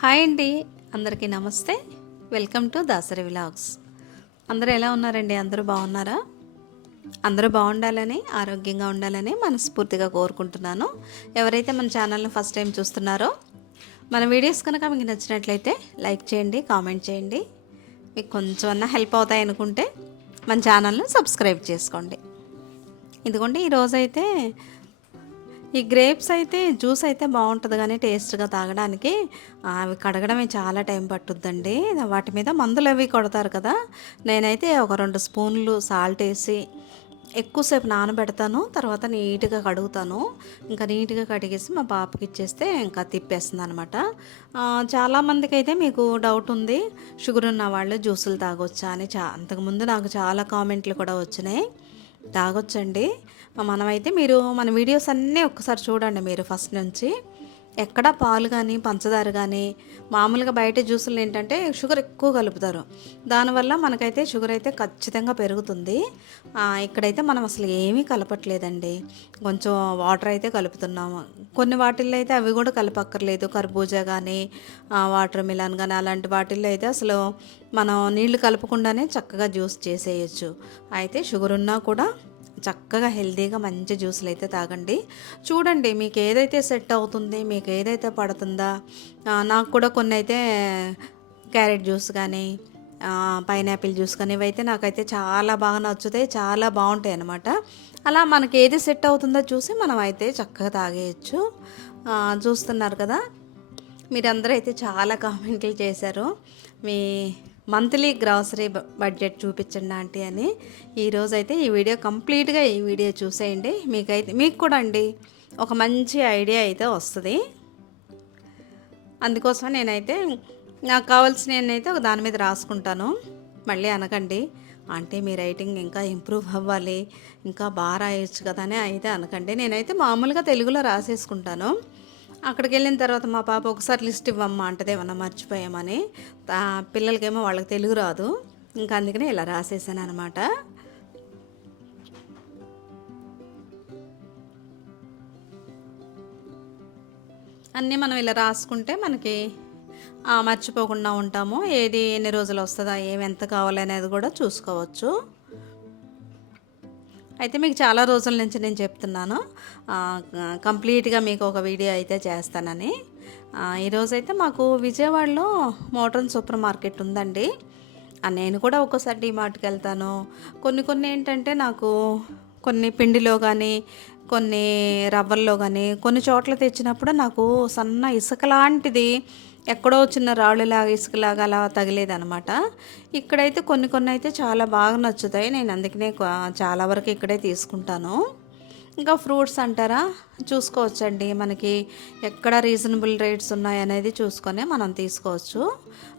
Hi అండి, అందరికీ నమస్తే. Welcome to Dasari vlogs. అందరూ ఎలా ఉన్నారండి? అందరూ బాగున్నారా? అందరూ బాగుండాలని, ఆరోగ్యంగా ఉండాలని మనస్ఫూర్తిగా కోరుకుంటున్నాను. ఎవరైతే మన ఛానల్ని ఫస్ట్ టైం చూస్తున్నారో, మన వీడియోస్ కనుక మీకు నచ్చినట్లయితే లైక్ చేయండి, కామెంట్ చేయండి. మీకు కొంచెం అన్నా హెల్ప్ అవుతాయి అనుకుంటే మన ఛానల్ని సబ్స్క్రైబ్ చేసుకోండి. ఇదిగోండి, ఈరోజైతే ఈ గ్రేప్స్ అయితే జ్యూస్ అయితే బాగుంటుంది, కానీ టేస్ట్గా తాగడానికి అవి కడగడమే చాలా టైం పట్టుద్దండి. వాటి మీద మందులు అవి కొడతారు కదా. నేనైతే ఒక 2 స్పూన్లు సాల్ట్ వేసి ఎక్కువసేపు నానబెడతాను. తర్వాత నీట్గా కడుగుతాను. ఇంకా నీట్గా కడిగేసి మా పాపకి ఇచ్చేస్తే ఇంకా తిప్పేస్తుంది అనమాట. చాలామందికి అయితే మీకు డౌట్ ఉంది, షుగర్ ఉన్న వాళ్ళు జ్యూసులు తాగొచ్చా అని. అంతకుముందు నాకు చాలా కామెంట్లు కూడా వచ్చినాయి. తాగొచ్చండి. మనమైతే మీరు మన వీడియోస్ అన్నీ ఒక్కసారి చూడండి. మీరు ఫస్ట్ నుంచి ఎక్కడ పాలు కానీ పంచదార కానీ, మామూలుగా బయట జ్యూసులు ఏంటంటే షుగర్ ఎక్కువ కలుపుతారు. దానివల్ల మనకైతే షుగర్ అయితే ఖచ్చితంగా పెరుగుతుంది. ఇక్కడైతే మనం అసలు ఏమీ కలపట్లేదండి. కొంచెం వాటర్ అయితే కలుపుతున్నాము. కొన్ని వాటిల్లో అయితే అవి కూడా కలపక్కర్లేదు. కర్బూజా కానీ వాటర్ మిలన్ కానీ అలాంటి వాటిల్లో అయితే అసలు మనం నీళ్లు కలపకుండానే చక్కగా జ్యూస్ చేసేయచ్చు. అయితే షుగర్ ఉన్నా కూడా చక్కగా హెల్తీగా మంచి జ్యూసులు అయితే తాగండి. చూడండి మీకు ఏదైతే సెట్ అవుతుంది, మీకు ఏదైతే పడుతుందా. నాకు కూడా కొన్ని అయితే క్యారెట్ జ్యూస్ కానీ పైనాపిల్ జ్యూస్ కానీ ఇవైతే నాకైతే చాలా బాగా నచ్చుతాయి, చాలా బాగుంటాయి అన్నమాట. అలా మనకి ఏది సెట్ అవుతుందో చూసి మనం అయితే చక్కగా తాగేయచ్చు. చూస్తున్నారు కదా, మీరందరూ అయితే చాలా కామెంట్లు చేశారు. మీ మంత్లీ గ్రాసరీ బడ్జెట్ చూపించండి ఆంటీ అని. ఈరోజైతే ఈ వీడియో కంప్లీట్గా ఈ వీడియో చూసేయండి. మీకు కూడా అండి ఒక మంచి ఐడియా అయితే వస్తుంది. అందుకోసం నేనైతే నాకు కావాల్సిన నేనైతే ఒక దాని మీద రాసుకుంటాను. మళ్ళీ అనకండి, అంటే మీ రైటింగ్ ఇంకా ఇంప్రూవ్ అవ్వాలి, ఇంకా బాగా రాయొచ్చు కదా అని అయితే అనకండి. నేనైతే మామూలుగా తెలుగులో రాసేసుకుంటాను. అక్కడికి వెళ్ళిన తర్వాత మా పాప ఒకసారి లిస్ట్ ఇవ్వమ్మా అంటది, ఏమన్నా మర్చిపోయామని. పిల్లలకేమో వాళ్ళకి తెలుగు రాదు, ఇంకా అందుకనే ఇలా రాసేసాను అనమాట. అన్నీ మనం ఇలా రాసుకుంటే మనకి మర్చిపోకుండా ఉంటాము. ఏది ఎన్ని రోజులు వస్తుందా, ఏమి ఎంత కావాలనేది కూడా చూసుకోవచ్చు. అయితే మీకు చాలా రోజుల నుంచి నేను చెప్తున్నాను, కంప్లీట్గా మీకు ఒక వీడియో అయితే చేస్తానని. ఈరోజైతే మాకు విజయవాడలో మోడర్న్ సూపర్ మార్కెట్ ఉందండి. నేను కూడా ఒక్కోసారి డిమార్ట్కి వెళ్తాను. కొన్ని ఏంటంటే నాకు కొన్ని పిండిలో కానీ కొన్ని రవ్వల్లో కానీ కొన్ని చోట్ల తెచ్చినప్పుడు నాకు సన్న ఇసుక లాంటిది ఎక్కడో చిన్న రాళ్ళులాగా ఇసుకలాగా అలా తగిలేదనమాట. ఇక్కడైతే కొన్ని అయితే చాలా బాగా నచ్చుతాయి. నేను అందుకనే చాలా వరకు ఇక్కడే తీసుకుంటాను. ఇంకా ఫ్రూట్స్ అంటారా, చూసుకోవచ్చండి. మనకి ఎక్కడ రీజనబుల్ రేట్స్ ఉన్నాయనేది చూసుకొని మనం తీసుకోవచ్చు.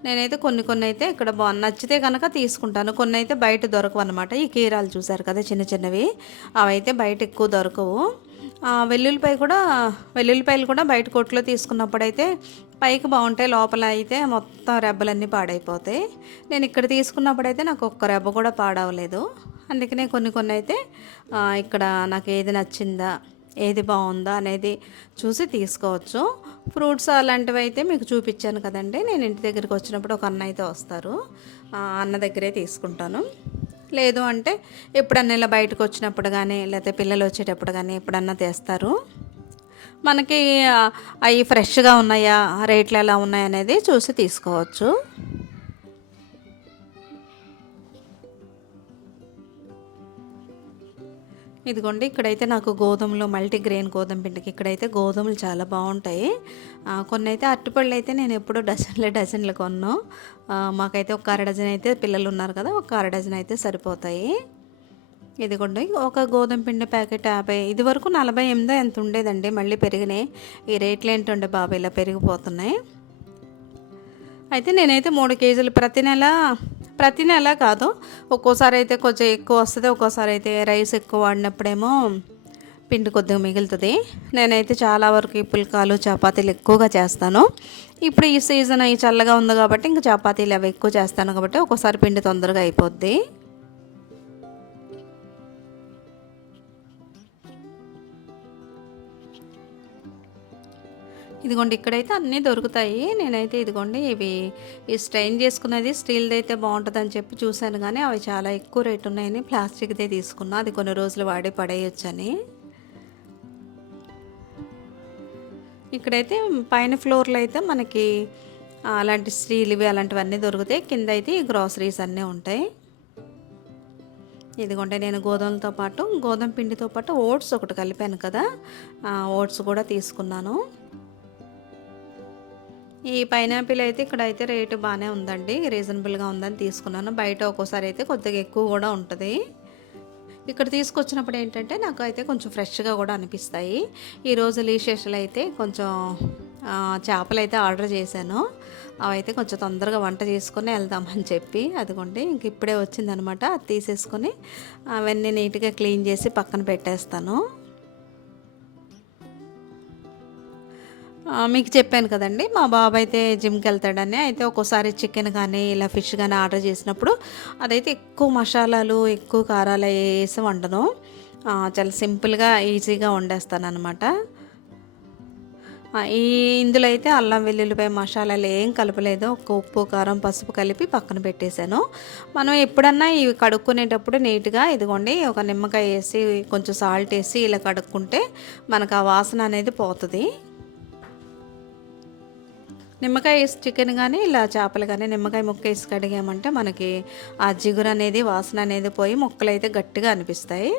నేనైతే కొన్ని అయితే ఇక్కడ నచ్చితే కనుక తీసుకుంటాను. కొన్ని అయితే బయట దొరకవు అనమాట. ఈ కీరాలు చూసారు కదా, చిన్న చిన్నవి, అవైతే బయట ఎక్కువ దొరకవు. వెల్లుల్లిపాయలు కూడా బయట కొట్లో తీసుకున్నప్పుడైతే పైకి బాగుంటాయి, లోపల అయితే మొత్తం రెబ్బలన్నీ పాడైపోతాయి. నేను ఇక్కడ తీసుకున్నప్పుడైతే నాకు ఒక్క రెబ్బ కూడా పాడవలేదు. అందుకనే కొన్ని అయితే ఇక్కడ నాకు ఏది నచ్చిందా, ఏది బాగుందా అనేది చూసి తీసుకోవచ్చు. ఫ్రూట్స్ అలాంటివి అయితే మీకు చూపించాను కదండి. నేను ఇంటి దగ్గరికి వచ్చినప్పుడు ఒక అన్న అయితే వస్తారు, అన్న దగ్గరే తీసుకుంటాను. లేదు అంటే ఎప్పుడన్నా ఇలా బయటకు వచ్చినప్పుడు కానీ, లేకపోతే పిల్లలు వచ్చేటప్పుడు కానీ ఎప్పుడన్నా తెస్తారు. మనకి అవి ఫ్రెష్గా ఉన్నాయా, రేట్లు ఎలా ఉన్నాయనేది చూసి తీసుకోవచ్చు. ఇదిగోండి, ఇక్కడైతే నాకు గోధుమలు మల్టీగ్రెయిన్ గోధుమ పిండికి ఇక్కడైతే గోధుమలు చాలా బాగుంటాయి. కొన్ని అయితే అరటిపళ్ళు అయితే నేను ఎప్పుడూ డజన్లు కొన్నాను. మాకైతే ఒక 1/2 డజన్ అయితే పిల్లలు ఉన్నారు కదా, ఒక 1/2 డజన్ అయితే సరిపోతాయి. ఇదిగోండి, ఒక గోధుమ పిండి ప్యాకెట్ 50, ఇది వరకు 48 ఎంత ఉండేదండి, మళ్ళీ పెరిగినాయి. ఈ రేట్లు ఏంటంటే బాబు ఇలా పెరిగిపోతున్నాయి. అయితే నేనైతే 3 కేజీలు ప్రతి నెల కాదు, ఒక్కోసారి అయితే కొంచెం ఎక్కువ వస్తుంది, ఒక్కోసారి అయితే రైస్ ఎక్కువ వాడినప్పుడేమో పిండి కొద్దిగా మిగులుతుంది. నేనైతే చాలా వరకు ఈ పుల్కాలు చపాతీలు ఎక్కువగా చేస్తాను. ఇప్పుడు ఈ సీజన్ ఈ చల్లగా ఉంది కాబట్టి ఇంకా చపాతీలు అవి ఎక్కువ చేస్తాను కాబట్టి ఒక్కోసారి పిండి తొందరగా అయిపోద్ది. ఇదిగోండి ఇక్కడైతే అన్నీ దొరుకుతాయి. నేనైతే ఇదిగోండి ఇవి ఈ స్ట్రెయిన్ చేసుకునేది స్టీల్‌ది అయితే బావుంటదని చెప్పి చూశాను గానీ, అవి చాలా ఎక్కువ రేట్ ఉన్నాయని ప్లాస్టిక్‌దే తీసుకున్నా. అది కొన్ని రోజులు వాడి పడేయొచ్చని. ఇక్కడైతే పైన ఫ్లోర్‌లో అయితే మనకి అలాంటి స్టీల్‌వి అలాంటివన్నీ దొరుకుతాయి. కింద అయితే ఈ గ్రోసరీస్ అన్నీ ఉంటాయి. ఇదిగోండి నేను గోధుమలతో పాటు గోధుమ పిండితో పాటు ఓట్స్ ఒకటి కలిపాను కదా! ఓట్స్ కూడా తీసుకున్నాను. ఈ పైనాపిల్ అయితే ఇక్కడైతే రేటు బాగానే ఉందండి. రీజనబుల్‌గా ఉందని తీసుకున్నాను. బయట ఒక్కోసారి అయితే కొద్దిగా ఎక్కువ కూడా ఉంటది. ఇక్కడ తీసుకొచ్చినప్పుడు ఏంటంటే నాకైతే కొంచెం ఫ్రెష్‌గా కూడా అనిపిస్తాయి. ఈరోజు లీషెస్‌లో అయితే కొంచెం చేపలైతే ఆర్డర్ చేశాను. అవైతే కొంచెం తొందరగా వంట చేసుకొని వెళ్దామని చెప్పి అదిగోండి ఇంక ఇప్పుడే వచ్చిందనమాట. అది తీసేసుకొని అవన్నీ నీట్‌గా క్లీన్ చేసి పక్కన పెట్టేస్తాను. మీకు చెప్పాను కదండీ! మా బాబైతే జిమ్‌కెళ్తాడని. అయితే ఒక్కోసారి చికెన్ కానీ, ఇలా ఫిష్ గానీ ఆర్డర్ చేసినప్పుడు అదైతే ఎక్కువ మసాలాలు, ఎక్కువ కారాలయేసి వండను. చాలా సింపుల్‌గా, ఈజీగా వండేస్తాననమాట. ఇందులో అయితే అల్లం, వెల్లుల్లిపాయ మసాలాలు ఏం కలపలేదు. ఒక ఉప్పు, కారం, పసుపు కలిపి పక్కన పెట్టేశాను. మనం ఎప్పుడన్నా ఇవి కడుక్కునేటప్పుడు నీట్‌గా ఇదిగోండి ఒక నిమ్మకాయ ఏసి, కొంచెం సాల్ట్ ఏసి ఇలా కడుక్కుంటే మనకు ఆ వాసన అనేది పోతది. నిమ్మకాయ వేసి చికెన్ కానీ ఇలా చేపలు కానీ నిమ్మకాయ ముక్క వేసి కడిగామంటే మనకి ఆ జిగురు అనేది వాసన అనేది పోయి ముక్కలు అయితే గట్టిగా అనిపిస్తాయి.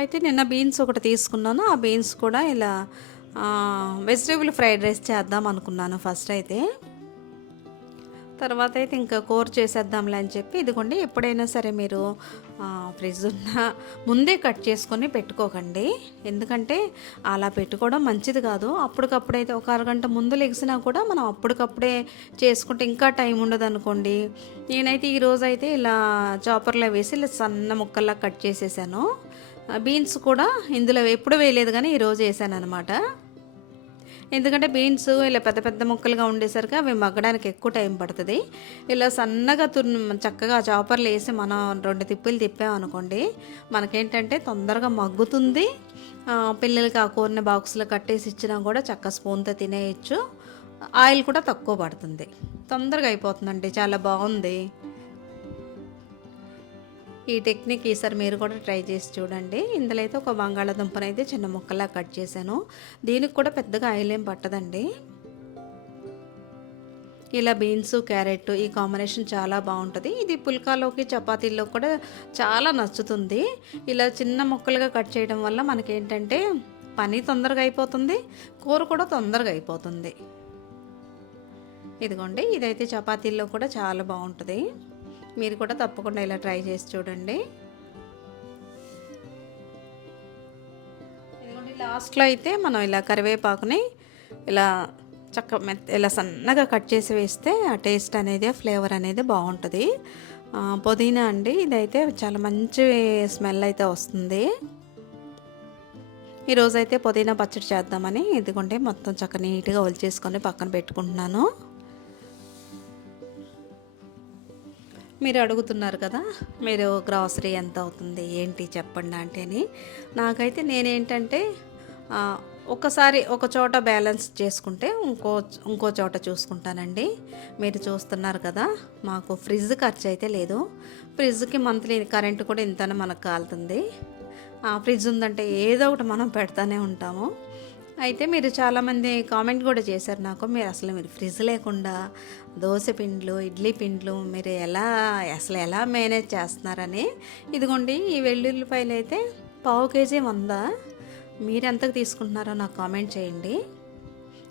అయితే నిన్న బీన్స్ ఒకటి తీసుకున్నాను. ఆ బీన్స్ కూడా ఇలా వెజిటేబుల్ ఫ్రైడ్ రైస్ చేద్దాం అనుకున్నాను ఫస్ట్ అయితే. తర్వాత అయితే ఇంకా కూర చేసేద్దాంలే అని చెప్పి ఇదిగోండి ఎప్పుడైనా సరే మీరు ఫ్రిడ్జ్ ఉన్న ముందే కట్ చేసుకొని పెట్టుకోకండి. ఎందుకంటే అలా పెట్టుకోవడం మంచిది కాదు. అప్పటికప్పుడైతే ఒక అరగంట ముందు లెగిసినా కూడా మనం అప్పటికప్పుడే చేసుకుంటే ఇంకా టైం ఉండదు అనుకోండి. నేనైతే ఈరోజైతే ఇలా చాపర్లో వేసి ఇలా సన్న ముక్కల్లా కట్ చేసేసాను. బీన్స్ కూడా ఇందులో ఎప్పుడు వేయలేదు కానీ ఈరోజు వేసాను అనమాట. ఎందుకంటే బీన్స్ ఇలా పెద్ద పెద్ద ముక్కలుగా ఉండేసరికి అవి మగ్గడానికి ఎక్కువ టైం పడుతుంది. ఇలా సన్నగా చక్కగా చాపర్లు వేసి మనం 2 తిప్పులు తిప్పామనుకోండి మనకేంటంటే తొందరగా మగ్గుతుంది. పిల్లలకి ఆ కూరని బాక్స్లో కట్టేసి ఇచ్చినా కూడా చక్క స్పూన్తో తినేయచ్చు. ఆయిల్ కూడా తక్కువ పడుతుంది, తొందరగా అయిపోతుందండి. చాలా బాగుంది ఈ టెక్నిక్. ఈసారి మీరు కూడా ట్రై చేసి చూడండి. ఇందులో అయితే ఒక బంగాళాదుంపను అయితే చిన్న ముక్కలా కట్ చేశాను. దీనికి కూడా పెద్దగా ఆయిల్ ఏం పట్టదండి. ఇలా బీన్స్, క్యారెట్ ఈ కాంబినేషన్ చాలా బాగుంటుంది. ఇది పుల్కాలోకి, చపాతీల్లో కూడా చాలా నచ్చుతుంది. ఇలా చిన్న ముక్కలుగా కట్ చేయడం వల్ల మనకేంటంటే పని తొందరగా అయిపోతుంది, కూర కూడా తొందరగా అయిపోతుంది. ఇదిగోండి ఇదైతే చపాతీల్లో కూడా చాలా బాగుంటుంది. మీరు కూడా తప్పకుండా ఇలా ట్రై చేసి చూడండి. ఇదిగోండి లాస్ట్లో అయితే మనం ఇలా కరివేపాకుని ఇలా ఇలా సన్నగా కట్ చేసి వేస్తే ఆ టేస్ట్ అనేది, ఫ్లేవర్ అనేది బాగుంటుంది. పుదీనా అండి, ఇదైతే చాలా మంచి స్మెల్ అయితే వస్తుంది. ఈరోజైతే పుదీనా పచ్చడి చేద్దామని ఇదిగోండి మొత్తం చక్కగా నీట్గా ఒలిచేసుకొని పక్కన పెట్టుకుంటున్నాను. మీరు అడుగుతున్నారు కదా, మీరు గ్రాసరీ ఎంత అవుతుంది ఏంటి చెప్పండి అంటేని. నాకైతే నేనేంటంటే ఒకసారి ఒక చోట బ్యాలెన్స్ చేసుకుంటే ఇంకో చోట చూసుకుంటానండి. మీరు చూస్తున్నారు కదా, మాకు ఫ్రిడ్జ్ ఖర్చు అయితే లేదు. ఫ్రిడ్జ్కి మంత్లీ కరెంటు కూడా ఇంతనే మనకు కాలుతుంది. ఫ్రిడ్జ్ ఉందంటే ఏదో ఒకటి మనం పెడతానే ఉంటాము. అయితే మీరు చాలామంది కామెంట్ కూడా చేశారు నాకు, మీరు ఫ్రిడ్జ్ లేకుండా దోశ పిండ్లు, ఇడ్లీ పిండ్లు మీరు ఎలా మేనేజ్ చేస్తున్నారని. ఇదిగోండి ఈ వెల్లుల్లిపాయలు అయితే పావు కేజీ 100. మీరు ఎంతకు తీసుకుంటున్నారో నాకు కామెంట్ చేయండి.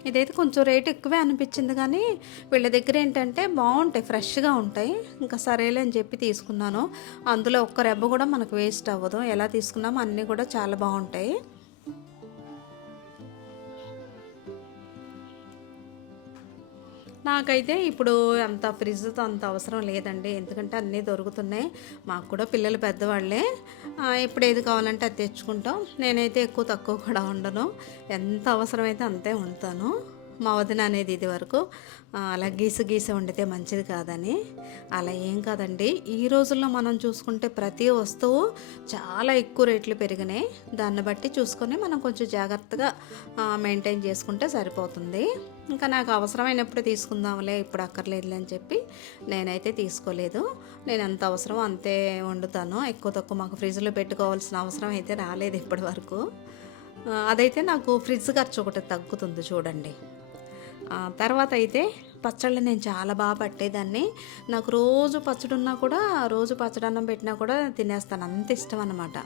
ఇదైతే కొంచెం రేట్ ఎక్కువే అనిపించింది కానీ వీళ్ళ దగ్గర ఏంటంటే బాగుంటాయి, ఫ్రెష్గా ఉంటాయి. ఇంకా సరేలే అని చెప్పి తీసుకున్నాను. అందులో ఒక్క రెబ్బ కూడా మనకు వేస్ట్ అవ్వదు. ఎలా తీసుకున్నామో అన్నీ కూడా చాలా బాగుంటాయి. నాకైతే ఇప్పుడు అంత ఫ్రిడ్జ్తో అంత అవసరం లేదండి. ఎందుకంటే అన్నీ దొరుకుతున్నాయి. మాకు కూడా పిల్లలు పెద్దవాళ్ళే. ఇప్పుడు ఏది కావాలంటే అది తెచ్చుకుంటాం. నేనైతే ఎక్కువ తక్కువ కూడా ఉండను. ఎంత అవసరమైతే అంతే ఉంటాను. మా వదిన అనేది ఇది వరకు అలా గీసి వండితే మంచిది కాదని. అలా ఏం కాదండి, ఈ రోజుల్లో మనం చూసుకుంటే ప్రతి వస్తువు చాలా ఎక్కువ రేట్లు పెరిగినాయి. దాన్ని బట్టి చూసుకొని మనం కొంచెం జాగ్రత్తగా మెయింటైన్ చేసుకుంటే సరిపోతుంది. ఇంకా నాకు అవసరమైనప్పుడు తీసుకుందాంలే, ఇప్పుడు అక్కర్లేదులే అని చెప్పి నేనైతే తీసుకోలేదు. నేను ఎంత అవసరమో అంతే వండుతాను. ఎక్కువ తక్కువ మాకు ఫ్రిడ్జ్లో పెట్టుకోవాల్సిన అవసరం అయితే రాలేదు ఇప్పటి వరకు. అదైతే నాకు ఫ్రిడ్జ్ ఖర్చు ఒకటి తగ్గుతుంది చూడండి. తర్వాత అయితే పచ్చళ్ళు నేను చాలా బాగా పట్టేదాన్ని. నాకు రోజు పచ్చడి ఉన్నా కూడా, రోజు పచ్చడి అన్నం పెట్టినా కూడా తినేస్తాను, అంత ఇష్టం అన్నమాట.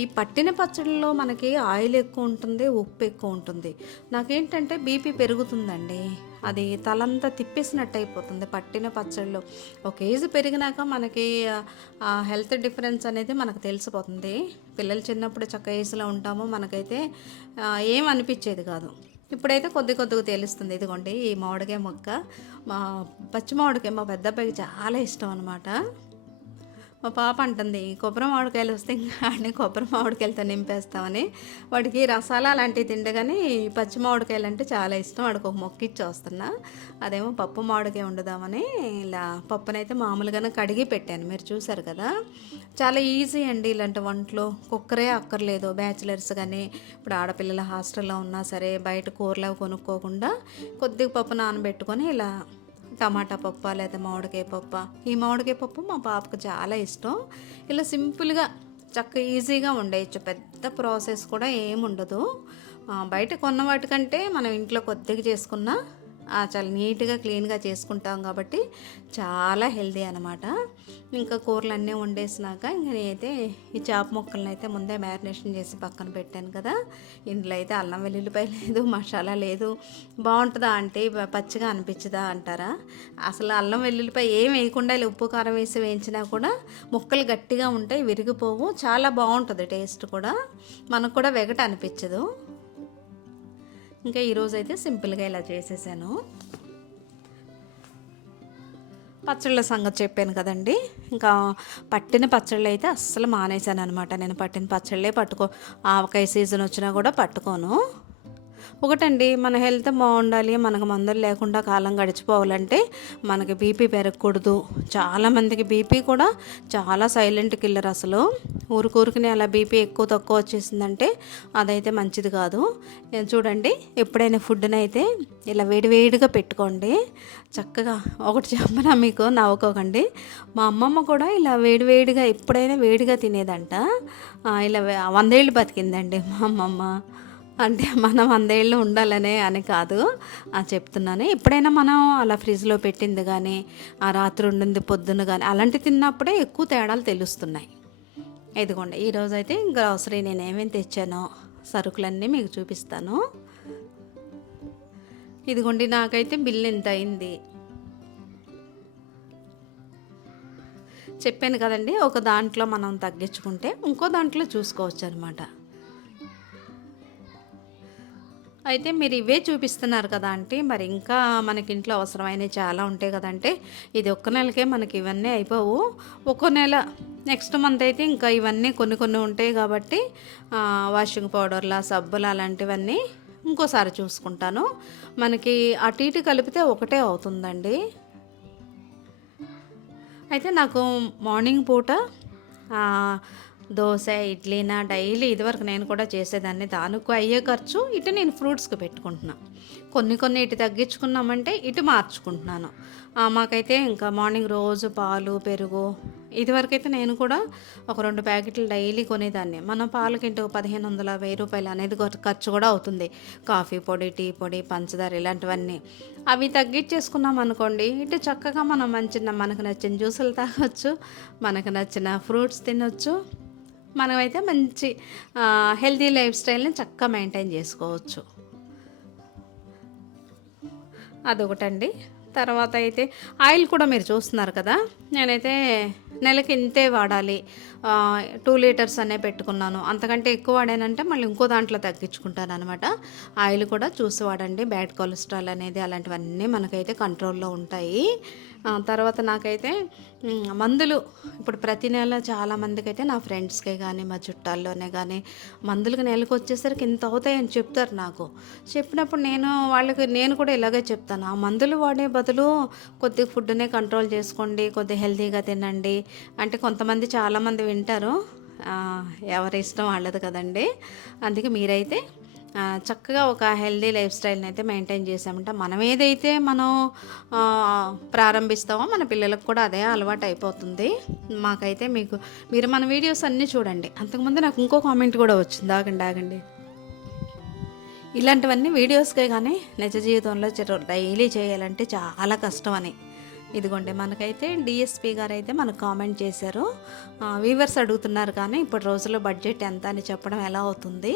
ఈ పట్టిన పచ్చడిలో మనకి ఆయిల్ ఎక్కువ ఉంటుంది, ఉప్పు ఎక్కువ ఉంటుంది. నాకేంటంటే బీపీ పెరుగుతుందండి, అది తలంతా తిప్పేసినట్టు అయిపోతుంది పట్టిన పచ్చళ్ళు. ఒక ఏజ్ పెరిగినాక మనకి హెల్త్ డిఫరెన్స్ అనేది మనకు తెలిసిపోతుంది. పిల్లలు చిన్నప్పుడు చక్క ఏజ్లో ఉంటామో మనకైతే ఏం అనిపించేది కాదు. ఇప్పుడైతే కొద్దిగా తెలుస్తుంది. ఇదిగోండి ఈ మామిడికాయ మొక్క, మా పచ్చి మామిడికాయ మా పెద్ద అబ్బాయికి చాలా ఇష్టం అనమాట. మా పాప అంటుంది కొబ్బరి మామిడికాయలు వస్తే ఇంకా అన్ని కొబ్బరి మామిడికాయలతో నింపేస్తామని. వాడికి రసాలు అలాంటివి తింటే కానీ పచ్చి మామిడికాయలు అంటే చాలా ఇష్టం. వాడికి ఒక మొక్క ఇచ్చి వస్తున్నా, అదేమో పప్పు మామిడికాయ వండుదామని ఇలా పప్పునైతే మామూలుగానే కడిగి పెట్టాను, మీరు చూసారు కదా. చాలా ఈజీ అండి ఇలాంటి వంటలు, కుక్కరే అక్కర్లేదు. బ్యాచిలర్స్ కానీ ఇప్పుడు ఆడపిల్లల హాస్టల్లో ఉన్నా సరే బయట కూరలు కొనుక్కోకుండా కొద్దిగా పప్పు నానబెట్టుకొని ఇలా టమాటా పప్పు లేదా మామిడికాయ పప్పు, ఈ మామిడికాయ పప్పు మా పాపకు చాలా ఇష్టం. ఇలా సింపుల్గా చక్క ఈజీగా వండేయచ్చు, పెద్ద ప్రాసెస్ కూడా ఏముండదు. బయట కొన్న వాటికంటే మనం ఇంట్లో కొద్దిగా చేసుకున్నా చాలా నీట్గా క్లీన్గా చేసుకుంటాం కాబట్టి చాలా హెల్దీ అనమాట. ఇంకా కూరలు అన్నీ వండేసినాక ఇంక నేనైతే ఈ చేప ముక్కలను అయితే ముందే మ్యారినేషన్ చేసి పక్కన పెట్టాను కదా. ఇందులో అయితే అల్లం వెల్లుల్లిపాయ లేదు, మసాలా లేదు. బాగుంటుందా అంటే పచ్చిగా అనిపించదా అంటారా? అసలు అల్లం వెల్లుల్లిపాయ ఏం వేయకుండా ఇలా ఉప్పు కారం వేసి వేయించినా కూడా ముక్కలు గట్టిగా ఉంటాయి, విరిగిపోవు, చాలా బాగుంటుంది టేస్ట్ కూడా, మనకు కూడా వెగట అనిపించదు. ఇంకా ఈరోజు అయితే సింపుల్గా ఇలా చేసేసాను. పచ్చళ్ళ సంగతి చెప్పాను కదండి. ఇంకా పట్టిన పచ్చళ్ళు అయితే అస్సలు మానేశాను అనమాట. నేను పట్టిన పచ్చళ్ళే ఆవకాయ సీజన్ వచ్చినా కూడా పట్టుకోను. ఒకటండి, మన హెల్త్ బాగుండాలి, మనకు మందులు లేకుండా కాలం గడిచిపోవాలంటే మనకి బీపీ పెరగకూడదు. చాలామందికి బీపీ కూడా చాలా సైలెంట్ కిల్లర్. అసలు ఊరికూరికి అలా బీపీ ఎక్కువ తక్కువ వచ్చేసిందంటే అదైతే మంచిది కాదు. చూడండి, ఎప్పుడైనా ఫుడ్ని అయితే ఇలా వేడివేడిగా పెట్టుకోండి. చక్కగా ఒకటి చెప్పనా మీకు, నవ్వుకోకండి. మా అమ్మమ్మ కూడా ఇలా వేడివేడిగా ఎప్పుడైనా వేడిగా తినేదంట. ఇలా 100 ఏళ్ళు బతికిందండి మా అమ్మమ్మ. అంటే మనం 100 ఏళ్ళు ఉండాలనే అని కాదు చెప్తున్నాను. ఎప్పుడైనా మనం అలా ఫ్రిడ్జ్లో పెట్టింది కానీ, ఆ రాత్రి ఉండింది పొద్దున్న కానీ అలాంటి తిన్నప్పుడే ఎక్కువ తేడాలు తెలుస్తున్నాయి. ఇదిగోండి ఈరోజు అయితే గ్రాసరీ నేను ఏమేమి తెచ్చానో సరుకులన్నీ మీకు చూపిస్తాను. ఇదిగోండి నాకైతే బిల్ ఎంత అయింది చెప్పాను కదండి. ఒక దాంట్లో మనం తగ్గించుకుంటే ఇంకో దాంట్లో చూసుకోవచ్చు అనమాట. అయితే మీరు ఇవే చూపిస్తున్నారు కదా అంటే, మరి ఇంకా మనకి ఇంట్లో అవసరమైనవి చాలా ఉంటాయి కదంటే, ఇది ఒక్క నెలకే మనకి ఇవన్నీ అయిపోవు. ఒక్కో నెల నెక్స్ట్ మంత్ అయితే ఇంకా ఇవన్నీ కొన్ని ఉంటాయి కాబట్టి వాషింగ్ పౌడర్లా, సబ్బులు అలాంటివన్నీ ఇంకోసారి చూసుకుంటాను. మనకి అటు ఇటు కలిపితే ఒకటే అవుతుందండి. అయితే నాకు మార్నింగ్ పూట దోశ, ఇడ్లీనా డైలీ ఇదివరకు నేను కూడా చేసేదాన్ని. దానికి అయ్యే ఖర్చు ఇటు నేను ఫ్రూట్స్కి పెట్టుకుంటున్నా. కొన్ని ఇటు తగ్గించుకున్నామంటే ఇటు మార్చుకుంటున్నాను. మాకైతే ఇంకా మార్నింగ్ రోజు పాలు, పెరుగు, ఇదివరకైతే నేను కూడా ఒక 2 ప్యాకెట్లు డైలీ కొనేదాన్ని. మనం పాలకి ఇంటూ 1500, 1000 రూపాయలు అనేది ఖర్చు కూడా అవుతుంది. కాఫీ పొడి, టీ పొడి, పంచదార ఇలాంటివన్నీ అవి తగ్గించేసుకున్నాం అనుకోండి, ఇటు చక్కగా మనం మనకు నచ్చిన జ్యూసులు తాగొచ్చు, మనకు నచ్చిన ఫ్రూట్స్ తినొచ్చు. మనమైతే మంచి హెల్తీ లైఫ్ స్టైల్ని చక్కగా మెయింటైన్ చేసుకోవచ్చు. అదొకటండి. తర్వాత అయితే ఆయిల్ కూడా మీరు చూస్తున్నారు కదా, నేనైతే నెలకి ఇంతే వాడాలి, 2 లీటర్స్ అనే పెట్టుకున్నాను. అంతకంటే ఎక్కువ వాడానంటే మళ్ళీ ఇంకో దాంట్లో తగ్గించుకుంటాను అనమాట. ఆయిల్ కూడా చూసి వాడండి. బ్యాడ్ కొలెస్ట్రాల్ అనేది అలాంటివన్నీ మనకైతే కంట్రోల్లో ఉంటాయి. తర్వాత నాకైతే మందులు ఇప్పుడు ప్రతి నెల చాలామందికైతే నా ఫ్రెండ్స్కే కానీ మా చుట్టాల్లోనే కానీ మందులకు నెలకు వచ్చేసరికి ఇంత అవుతాయని చెప్తారు నాకు. చెప్పినప్పుడు నేను కూడా ఇలాగే చెప్తాను. ఆ మందులు వాడే బదులు కొద్దిగా ఫుడ్‌నే కంట్రోల్ చేసుకోండి, కొద్దిగా హెల్తీగా తినండి అంటే కొంతమంది చాలామంది వింటారు. ఎవరి ఇష్టం వాళ్ళది కదండీ. అందుకే మీరైతే చక్కగా ఒక హెల్దీ లైఫ్ స్టైల్ని అయితే మెయింటైన్ చేసామంటే మనం ఏదైతే ప్రారంభిస్తామో మన పిల్లలకు కూడా అదే అలవాటు అయిపోతుంది. మాకైతే మీరు మన వీడియోస్ అన్నీ చూడండి. అంతకుముందు నాకు ఇంకో కామెంట్ కూడా వచ్చింది, ఆగండి. ఇలాంటివన్నీ వీడియోస్కే కానీ నిజ జీవితంలో డైలీ చేయాలంటే చాలా కష్టం అని. ఇదిగోండి మనకైతే డిఎస్పి గారు అయితే మనకు కామెంట్ చేశారు. వీవర్స్ అడుగుతున్నారు కానీ ఇప్పుడు రోజుల్లో బడ్జెట్ ఎంత అని చెప్పడం ఎలా అవుతుంది.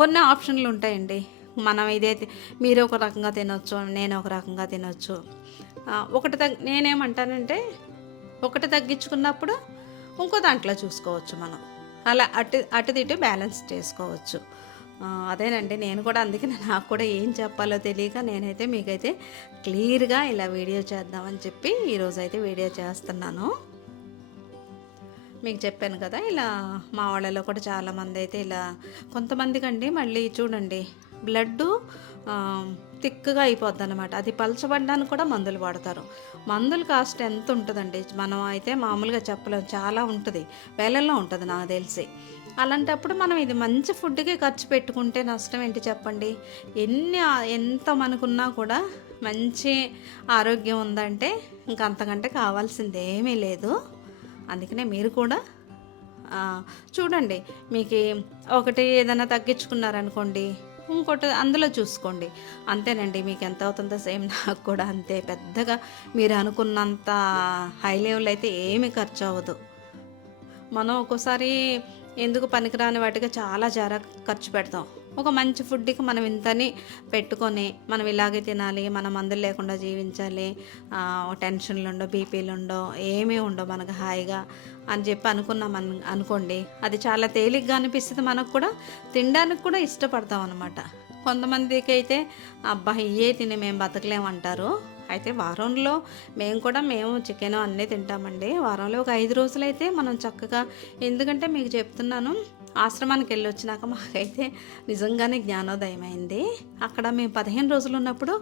కొన్ని ఆప్షన్లు ఉంటాయండి. మనం ఇదైతే మీరు ఒక రకంగా తినొచ్చు, నేను ఒక రకంగా తినొచ్చు. నేనేమంటానంటే ఒకటి తగ్గించుకున్నప్పుడు ఇంకో దాంట్లో చూసుకోవచ్చు మనం. అలా అటు ఇటు బ్యాలెన్స్ చేసుకోవచ్చు. అదేనండి నేను కూడా అందుకే నాకు కూడా ఏం చెప్పాలో తెలియక నేనైతే మీకైతే క్లియర్గా ఇలా వీడియో చేద్దామని చెప్పి ఈరోజైతే వీడియో చేస్తున్నాను. మీకు చెప్పాను కదా, ఇలా మా వాళ్ళలో కూడా చాలామంది అయితే ఇలా కొంతమందికండి మళ్ళీ చూడండి బ్లడ్ థిక్గా అయిపోద్ది అనమాట. అది పలచబడ్డానికి కూడా మందులు వాడతారు. మందుల కాస్ట్ ఎంత ఉంటుందండి, మనం అయితే మామూలుగా చెప్పలేము, చాలా ఉంటుంది, వేలల్లో ఉంటుంది నాకు తెలిసి. అలాంటప్పుడు మనం ఇది మంచి ఫుడ్కి ఖర్చు పెట్టుకుంటే నష్టం ఏంటి చెప్పండి. ఎంత మనకున్నా కూడా మంచి ఆరోగ్యం ఉందంటే ఇంక అంతకంటే కావాల్సింది ఏమీ లేదు. అందుకనే మీరు కూడా చూడండి, మీకు ఒకటి ఏదైనా తగ్గించుకున్నారనుకోండి ఇంకోటి అందులో చూసుకోండి. అంతేనండి, మీకు ఎంత అవుతుందో సేమ్ నాకు కూడా అంతే. పెద్దగా మీరు అనుకున్నంత హై లెవెల్ అయితే ఏమీ ఖర్చు అవ్వదు. మనం ఒక్కోసారి ఎందుకు పనికిరాని వాటికి చాలా ఖర్చు పెడతాం. ఒక మంచి ఫుడ్కి మనం ఇంతని పెట్టుకొని మనం ఇలాగే తినాలి, మనం మందులు లేకుండా జీవించాలి, టెన్షన్లు ఉండవు, బీపీలు ఉండవు, ఏమీ ఉండవు, మనకు హాయిగా అని చెప్పి అనుకున్నాం అనుకోండి, అది చాలా తేలిగ్గా అనిపిస్తుంది. మనకు కూడా తినడానికి కూడా ఇష్టపడతాం అనమాట. కొంతమందికి అయితే అబ్బా ఇవే తిని మేము బతకలేమంటారు. అయితే వారంలో మేము చికెన్ అన్నీ తింటామండి. వారంలో ఒక 5 రోజులైతే మనం చక్కగా, ఎందుకంటే మీకు చెప్తున్నాను, ఆశ్రమానికి వెళ్ళి వచ్చినాక మాకైతే నిజంగానే జ్ఞానోదయం అయింది. అక్కడ మేము 15 రోజులు ఉన్నప్పుడు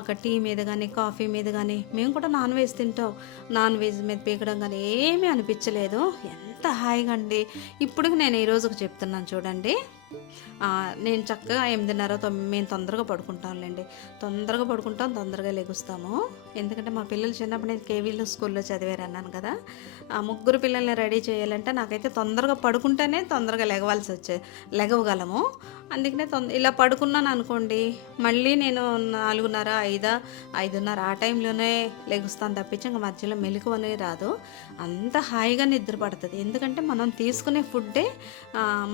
ఒక టీ మీద కానీ కాఫీ మీద కానీ మేము కూడా నాన్ వెజ్ తింటాం, నాన్ వెజ్ మీద పీకడం కానీ ఏమీ అనిపించలేదు. ఎంత హాయిగా అండి. ఇప్పుడు నేను ఈ రోజుకు చెప్తున్నాను చూడండి, నేను చక్కగా 8:30 మేము తొందరగా పడుకుంటాంలేండి. తొందరగా పడుకుంటాం, తొందరగా లెగుస్తాము. ఎందుకంటే మా పిల్లలు చిన్నప్పుడు నేను కేవీలో స్కూల్లో చదివారు అన్నాను కదా, ఆ 3 పిల్లల్ని రెడీ చేయాలంటే నాకైతే తొందరగా పడుకుంటేనే తొందరగా లెగవగలము. అందుకనే ఇలా పడుకున్నాను అనుకోండి, మళ్ళీ నేను 4:30, 5:30 ఆ టైంలోనే లెగుస్తాను తప్పించి ఇంకా మధ్యలో మెలకువ అనేది రాదు. అంత హాయిగా నిద్ర పడుతుంది. ఎందుకంటే మనం తీసుకునే ఫుడ్డే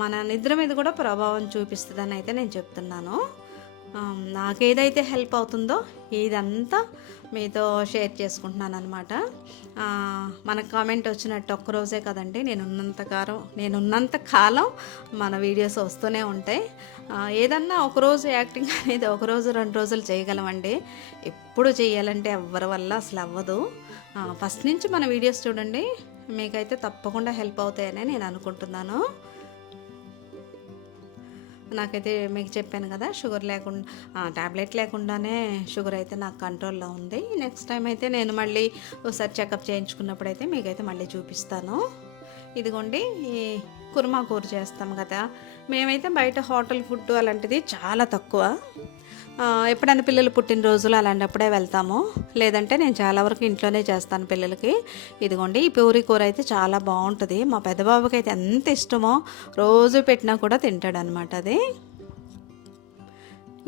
మన నిద్ర మీద కూడా ప్రభావం చూపిస్తుందని అయితే నేను చెప్తున్నాను. నాకేదైతే హెల్ప్ అవుతుందో ఇదంతా మీతో షేర్ చేసుకుంటున్నాను అనమాట. మనకు కామెంట్ వచ్చినట్టు ఒక్కరోజే కదండి, నేనున్నంత కాలం మన వీడియోస్ వస్తూనే ఉంటాయి. ఏదన్నా ఒకరోజు యాక్టింగ్ అనేది 1 రోజు 2 రోజులు చేయగలమండి. ఎప్పుడు చేయాలంటే ఎవరి వల్ల అసలు అవ్వదు. ఫస్ట్ నుంచి మన వీడియోస్ చూడండి, మీకైతే తప్పకుండా హెల్ప్ అవుతాయని నేను అనుకుంటున్నాను. నాకైతే మీకు చెప్పాను కదా, షుగర్ లేకుండా ట్యాబ్లెట్ లేకుండానే షుగర్ అయితే నాకు కంట్రోల్లో ఉంది. నెక్స్ట్ టైం అయితే నేను మళ్ళీ ఒకసారి చెకప్ చేయించుకున్నప్పుడు అయితే మీకైతే మళ్ళీ చూపిస్తాను. ఇదిగోండి ఈ కుర్మా కూర చేస్తాం కదా, మేమైతే బయట హోటల్ ఫుడ్ అలాంటిది చాలా తక్కువ. ఎప్పుడైనా పిల్లలు పుట్టినరోజులు అలాంటప్పుడే వెళ్తాము, లేదంటే నేను చాలా వరకు ఇంట్లోనే చేస్తాను పిల్లలకి. ఇదిగోండి ఈ పూరీ కూర అయితే చాలా బాగుంటుంది. మా పెద్ద బాబుకి అయితే ఎంత ఇష్టమో, రోజు పెట్టినా కూడా తింటాడనమాట అది.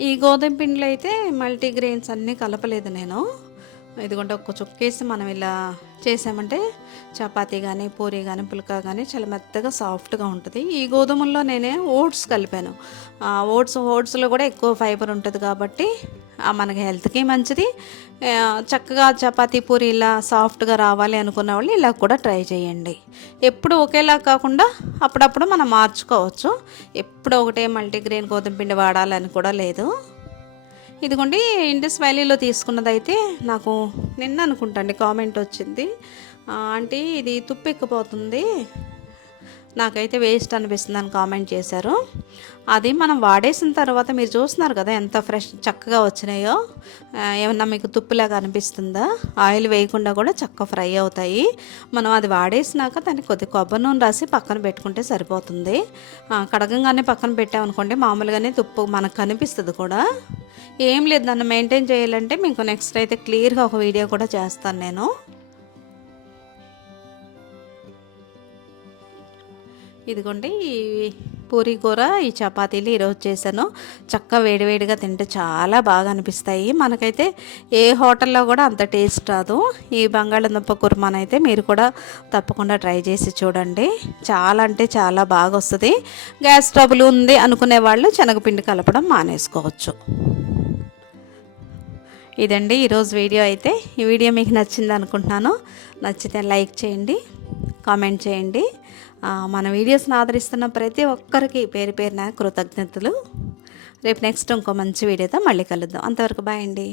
ఈ గోధుమ పిండిలో అయితే మల్టీగ్రెయిన్స్ అన్నీ కలపలేదు నేను. ఇదిగోండి ఒక్క చుక్కేసి మనం ఇలా చేసామంటే చపాతీ కానీ పూరీ కానీ పుల్కా కానీ చాలా మెత్తగా సాఫ్ట్గా ఉంటుంది. ఈ గోధుమల్లో నేనే ఓట్స్ కలిపాను. ఓట్స్లో కూడా ఎక్కువ ఫైబర్ ఉంటుంది కాబట్టి మనకి హెల్త్కి మంచిది. చక్కగా చపాతీ పూరీ ఇలా సాఫ్ట్గా రావాలి అనుకున్న వాళ్ళు ఇలా కూడా ట్రై చేయండి. ఎప్పుడు ఒకేలా కాకుండా అప్పుడప్పుడు మనం మార్చుకోవచ్చు. ఎప్పుడు ఒకటే మల్టీగ్రెయిన్ గోధుమ పిండి వాడాలని కూడా లేదు. ఇదిగోండి ఇండస్ వ్యాలీలో తీసుకున్నదైతే నాకు నిన్న అనుకుంటా అండి కామెంట్ వచ్చింది, ఆంటీ ఇది తుప్పు ఎక్కిపోతుంది, నాకైతే వేస్ట్ అనిపిస్తుంది అని కామెంట్ చేశారు. అది మనం వాడేసిన తర్వాత మీరు చూస్తున్నారు కదా ఎంత ఫ్రెష్ చక్కగా వచ్చినాయో. ఏమన్నా మీకు తుప్పులాగా అనిపిస్తుందా? ఆయిల్ వేయకుండా కూడా చక్కగా ఫ్రై అవుతాయి. మనం అది వాడేసినాక దానికి కొద్ది కొబ్బరి నూనె రాసి పక్కన పెట్టుకుంటే సరిపోతుంది. కడగంగానే పక్కన పెట్టామనుకోండి మామూలుగానే తుప్పు మనకు కనిపిస్తుంది కూడా. ఏం లేదు, దాన్ని మెయింటైన్ చేయాలంటే మీకు నెక్స్ట్ అయితే క్లియర్గా ఒక వీడియో కూడా చేస్తాను నేను. ఇదిగోండి ఈ పూరీ కూర, ఈ చపాతీలు ఈరోజు చేశాను. చక్కగా వేడివేడిగా తింటే చాలా బాగా అనిపిస్తాయి. మనకైతే ఏ హోటల్లో కూడా అంత టేస్ట్ రాదు. ఈ బంగాళదుంప కుర్మానైతే మీరు కూడా తప్పకుండా ట్రై చేసి చూడండి. చాలా అంటే చాలా బాగా వస్తుంది. గ్యాస్ ట్రబుల్ ఉంది అనుకునే వాళ్ళు శనగపిండి కలపడం మానేసుకోవచ్చు. ఇదండి ఈరోజు వీడియో అయితే. ఈ వీడియో మీకు నచ్చింది అనుకుంటున్నాను. నచ్చితే లైక్ చేయండి, కామెంట్ చేయండి. మన వీడియోస్ని ఆదరిస్తున్న ప్రతి ఒక్కరికి పేరు పేరున కృతజ్ఞతలు. రేపు నెక్స్ట్ ఇంకో మంచి వీడియోతో మళ్ళీ కలుద్దాం. అంతవరకు బాయ్ అండి.